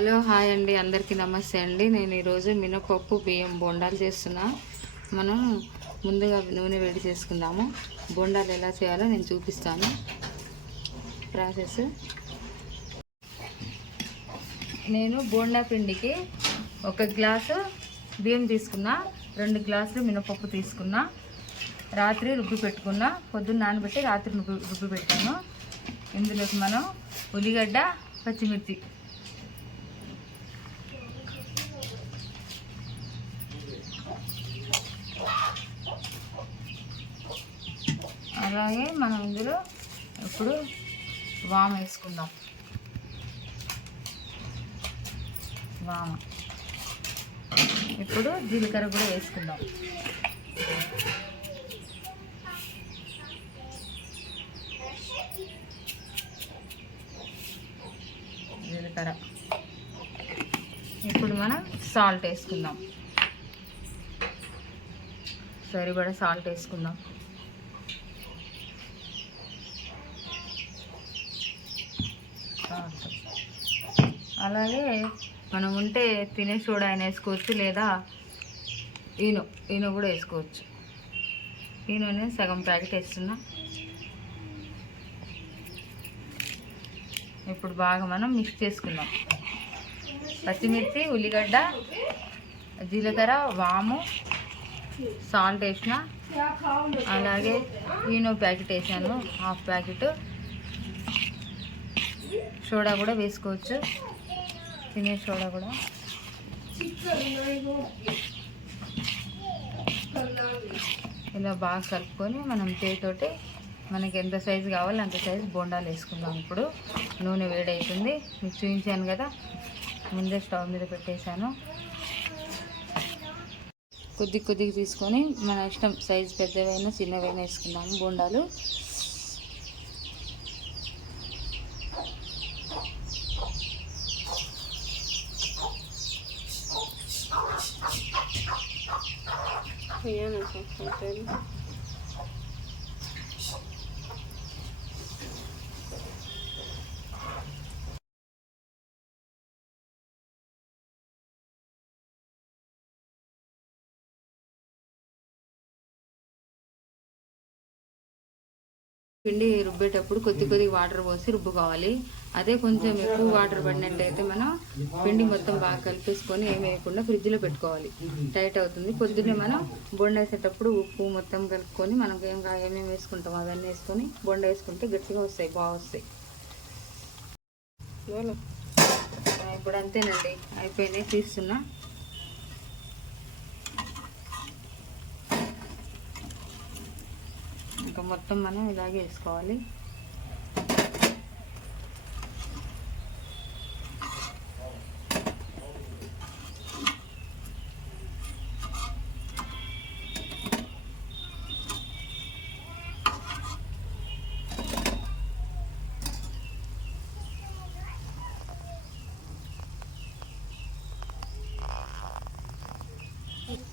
Hello hi అండి, అందరికీ నమస్తే అండి. నేను ఈరోజు మినపప్పు బియ్యం బోండాలు చేస్తున్నా. మనం ముందుగా నూనె వేడి చేసుకుందాము. బోండాలు ఎలా చేయాలో నేను చూపిస్తాను ప్రాసెస్. నేను బోండా పిండికి 1 గ్లాసు బియ్యం తీసుకున్నా, 2 గ్లాసులు మినపప్పు తీసుకున్నా. రాత్రి రుబ్బి పెట్టుకున్నా, పొద్దున్న నానబెట్టి రాత్రి రుబ్బి పెట్టాను. ఇందులోకి మనం ఉల్లిగడ్డ, పచ్చిమిర్చి, అలాగే మనం ఇందులో ఇప్పుడు వామ వేసుకుందాం. వామ, ఇప్పుడు జీలకర్ర కూడా వేసుకుందాం. జీలకర్ర, ఇప్పుడు మనం సాల్ట్ వేసుకుందాం. సరిపడా సాల్ట్ వేసుకుందాం. అలాగే మనం ఉంటే తినే సోడా అయినా వేసుకోవచ్చు, లేదా ఈనో కూడా వేసుకోవచ్చు. ఈనోని సగం ప్యాకెట్ వేస్తున్నా. ఇప్పుడు బాగా మనం మిక్స్ చేసుకుందాం. పచ్చిమిర్చి, ఉల్లిగడ్డ, జీలకర్ర, వాము, సాల్ట్ వేసిన, అలాగే ఈనో ప్యాకెట్ వేసాను, హాఫ్ ప్యాకెట్. సోడా కూడా వేసుకోవచ్చు, తినే సోడా కూడా. ఇలా బాగా కలుపుకొని మనం చేతితోటి మనకి ఎంత సైజు కావాలో అంత సైజు బోండాలు వేసుకుందాం. ఇప్పుడు నూనె వేడవుతుంది, మీకు చూపించాను కదా, ముందే స్టవ్ మీద పెట్టేశాను. కొద్దిగా తీసుకొని మన ఇష్టం సైజు పెద్దవైనా చిన్నవైనా వేసుకుందాము బోండాలు. పిండి రుబ్బేటప్పుడు కొద్దిగా వాటర్ పోసి రుబ్బుకోవాలి. అదే కొంచెం ఎక్కువ వాటర్ పడినట్టయితే మనం పిండి మొత్తం బాగా కలిపేసుకొని ఏమి వేయకుండా ఫ్రిడ్జ్లో పెట్టుకోవాలి, టైట్ అవుతుంది. పొద్దున్నే మనం బొండ వేసేటప్పుడు ఉప్పు మొత్తం కలుపుకొని మనం ఏమేమి వేసుకుంటాం అవన్నీ వేసుకొని బొండ వేసుకుంటే గట్టిగా వస్తాయి, బాగా వస్తాయి. ఇప్పుడు అంతేనండి, అయిపోయినాయి, తీస్తున్నా. ఇంకా మొత్తం మనం ఇలాగే వేసుకోవాలి.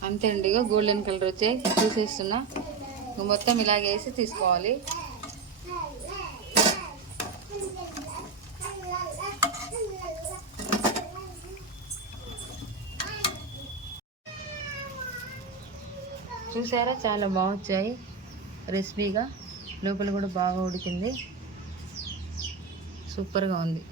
అంతే అండి, ఇక గోల్డెన్ కలర్ వచ్చాయి, తీసేస్తున్నా. మొత్తం ఇలాగే వేసి తీసుకోవాలి. చూసారా, చాలా బాగా వచ్చాయి, రెసిపీగా. లోపల కూడా బాగా ఉడికింది, సూపర్గా ఉంది.